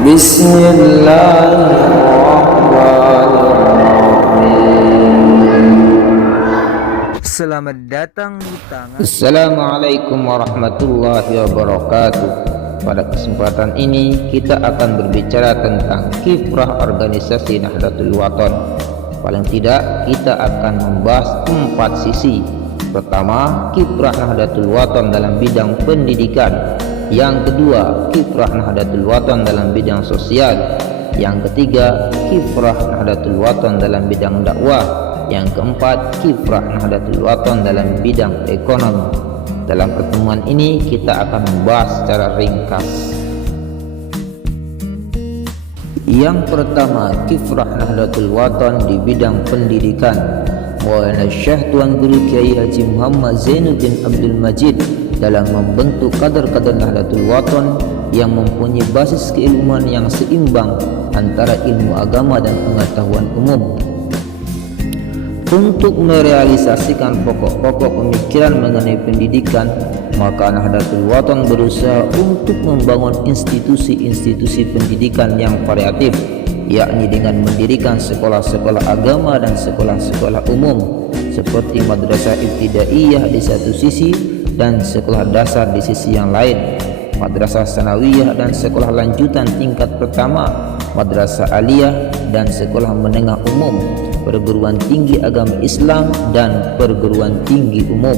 Bismillahirrahmanirrahim. Selamat datang di tangan. Assalamualaikum warahmatullahi wabarakatuh. Pada kesempatan ini kita akan berbicara tentang kiprah organisasi Nahdlatul Wathon. Paling tidak kita akan membahas 4 sisi. Pertama, kiprah Nahdlatul Wathon dalam bidang pendidikan. Yang kedua, kiprah Nahdlatul Wathon dalam bidang sosial. Yang ketiga, kiprah Nahdlatul Wathon dalam bidang dakwah. Yang keempat, kiprah Nahdlatul Wathon dalam bidang ekonomi. Dalam pertemuan ini kita akan membahas secara ringkas. Yang pertama, kiprah Nahdlatul Wathon di bidang pendidikan. Maulana Syekh Tuan Guru Kiai Haji Muhammad Zainuddin Abdul Majid dalam membentuk kader-kader Nahdlatul Wathon yang mempunyai basis keilmuan yang seimbang antara ilmu agama dan pengetahuan umum. Untuk merealisasikan pokok-pokok pemikiran mengenai pendidikan, maka Nahdlatul Wathon berusaha untuk membangun institusi-institusi pendidikan yang variatif, yakni dengan mendirikan sekolah-sekolah agama dan sekolah-sekolah umum seperti madrasah ibtidaiyah di satu sisi dan sekolah dasar di sisi yang lain, madrasah sanawiyah dan sekolah lanjutan tingkat pertama, madrasah aliyah dan sekolah menengah umum, perguruan tinggi agama Islam dan perguruan tinggi umum,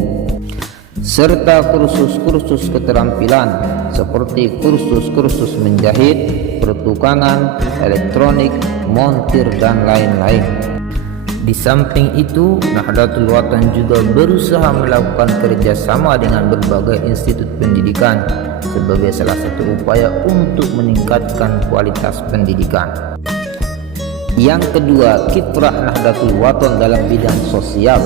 serta kursus-kursus keterampilan seperti kursus-kursus menjahit, pertukangan, elektronik, montir dan lain-lain. Di samping itu, Nahdlatul Wathon juga berusaha melakukan kerjasama dengan berbagai institut pendidikan sebagai salah satu upaya untuk meningkatkan kualitas pendidikan. Yang kedua, kiprah Nahdlatul Wathon dalam bidang sosial.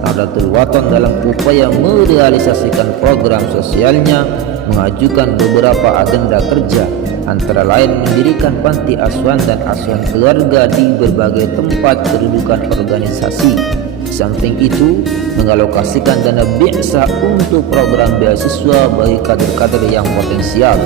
Nahdlatul Wathon dalam upaya merealisasikan program sosialnya mengajukan beberapa agenda kerja, antara lain mendirikan panti asuhan dan asuhan keluarga di berbagai tempat kedudukan organisasi. Di samping itu, mengalokasikan dana biasa untuk program beasiswa bagi kader-kader yang potensial.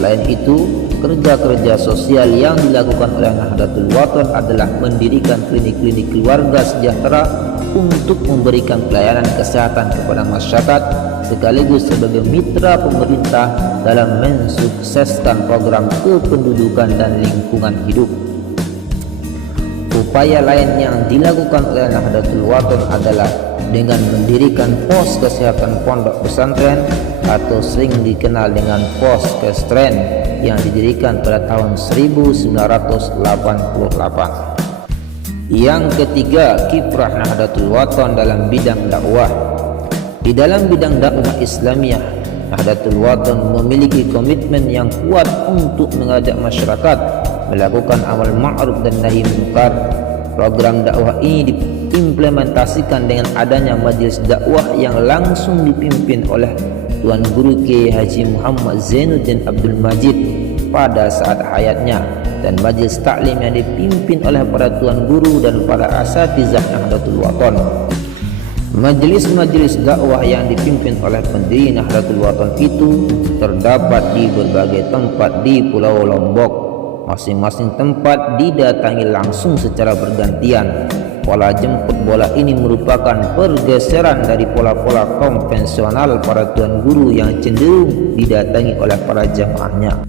Selain itu, kerja-kerja sosial yang dilakukan oleh Nahdlatul Wathon adalah mendirikan klinik-klinik keluarga sejahtera untuk memberikan pelayanan kesehatan kepada masyarakat, sekaligus sebagai mitra pemerintah dalam mensukseskan program kependudukan dan lingkungan hidup. Upaya lain yang dilakukan oleh Nahdlatul Wathon adalah dengan mendirikan pos kesehatan pondok pesantren atau sering dikenal dengan pos Kestren yang didirikan pada tahun 1988. Yang ketiga, kiprah Nahdlatul Wathon dalam bidang dakwah. Di dalam bidang dakwah Islamiyah, Nahdlatul Wathon memiliki komitmen yang kuat untuk mengajak masyarakat melakukan amal ma'ruf dan nahi munkar. Program dakwah ini diimplementasikan dengan adanya majelis dakwah yang langsung dipimpin oleh Tuan Guru Kiai Haji Muhammad Zainuddin Abdul Majid pada saat hayatnya, dan majelis taklim yang dipimpin oleh para tuan guru dan para asatizah Nahdlatul Wathon. Majelis-majelis dakwah yang dipimpin oleh pendiri Nahdlatul Wathon itu terdapat di berbagai tempat di Pulau Lombok. Masing-masing tempat didatangi langsung secara bergantian. Pola jemput bola ini merupakan pergeseran dari pola-pola konvensional para tuan guru yang cenderung didatangi oleh para jamaahnya.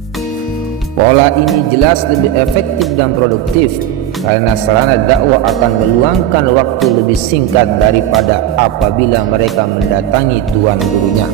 Pola ini jelas lebih efektif dan produktif karena sarana dakwah akan meluangkan waktu lebih singkat daripada apabila mereka mendatangi tuan gurunya.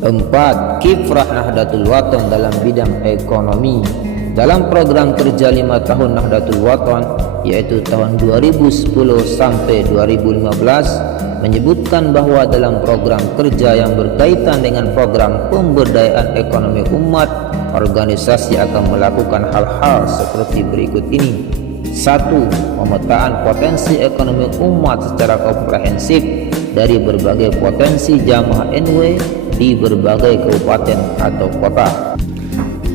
4. Kiprah Nahdlatul Wathon dalam bidang ekonomi. Dalam program kerja 5 tahun Nahdlatul Wathon, yaitu tahun 2010 sampai 2015, menyebutkan bahwa dalam program kerja yang berkaitan dengan program pemberdayaan ekonomi umat, organisasi akan melakukan hal-hal seperti berikut ini. 1. Pemetaan potensi ekonomi umat secara komprehensif dari berbagai potensi jamaah NW di berbagai kabupaten atau kota.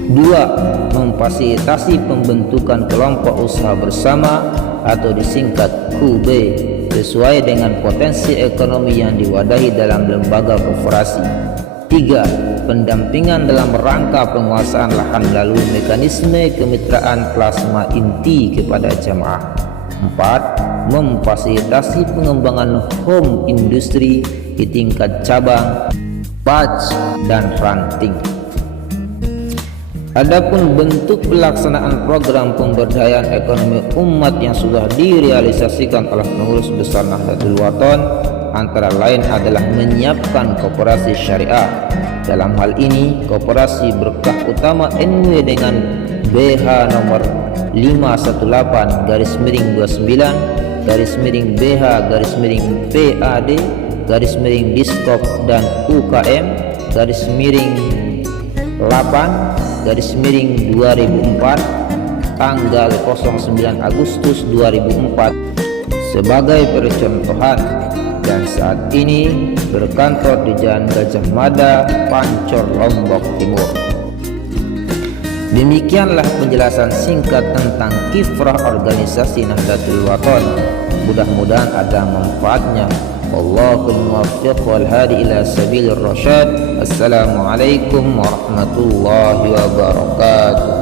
2. Memfasilitasi pembentukan kelompok usaha bersama atau disingkat KUB sesuai dengan potensi ekonomi yang diwadahi dalam lembaga koperasi. 3. pendampingan dalam rangka penguasaan lahan melalui mekanisme kemitraan plasma inti kepada jamaah. 4. Memfasilitasi pengembangan home industri di tingkat cabang, batch, dan ranting. Adapun bentuk pelaksanaan program pemberdayaan ekonomi umat yang sudah direalisasikan oleh pengurus besar Nahdlatul Wathon antara lain adalah menyiapkan koperasi syariah. Dalam hal ini, koperasi Berkah Utama NW dengan BH nomor 518-BH-BH-PAD-Diskop dan UKM _8/2004 tanggal 09 Agustus 2004 sebagai percontohan, dan saat ini berkantor di Jalan Gajah Mada, Pancor, Lombok Timur. Demikianlah penjelasan singkat tentang kiprah organisasi Nahdlatul Wathon. Mudah-mudahan ada manfaatnya. Wallahul muwaffiq wal hadi ila sabilir rasyad. Assalamualaikum warahmatullahi wabarakatuh.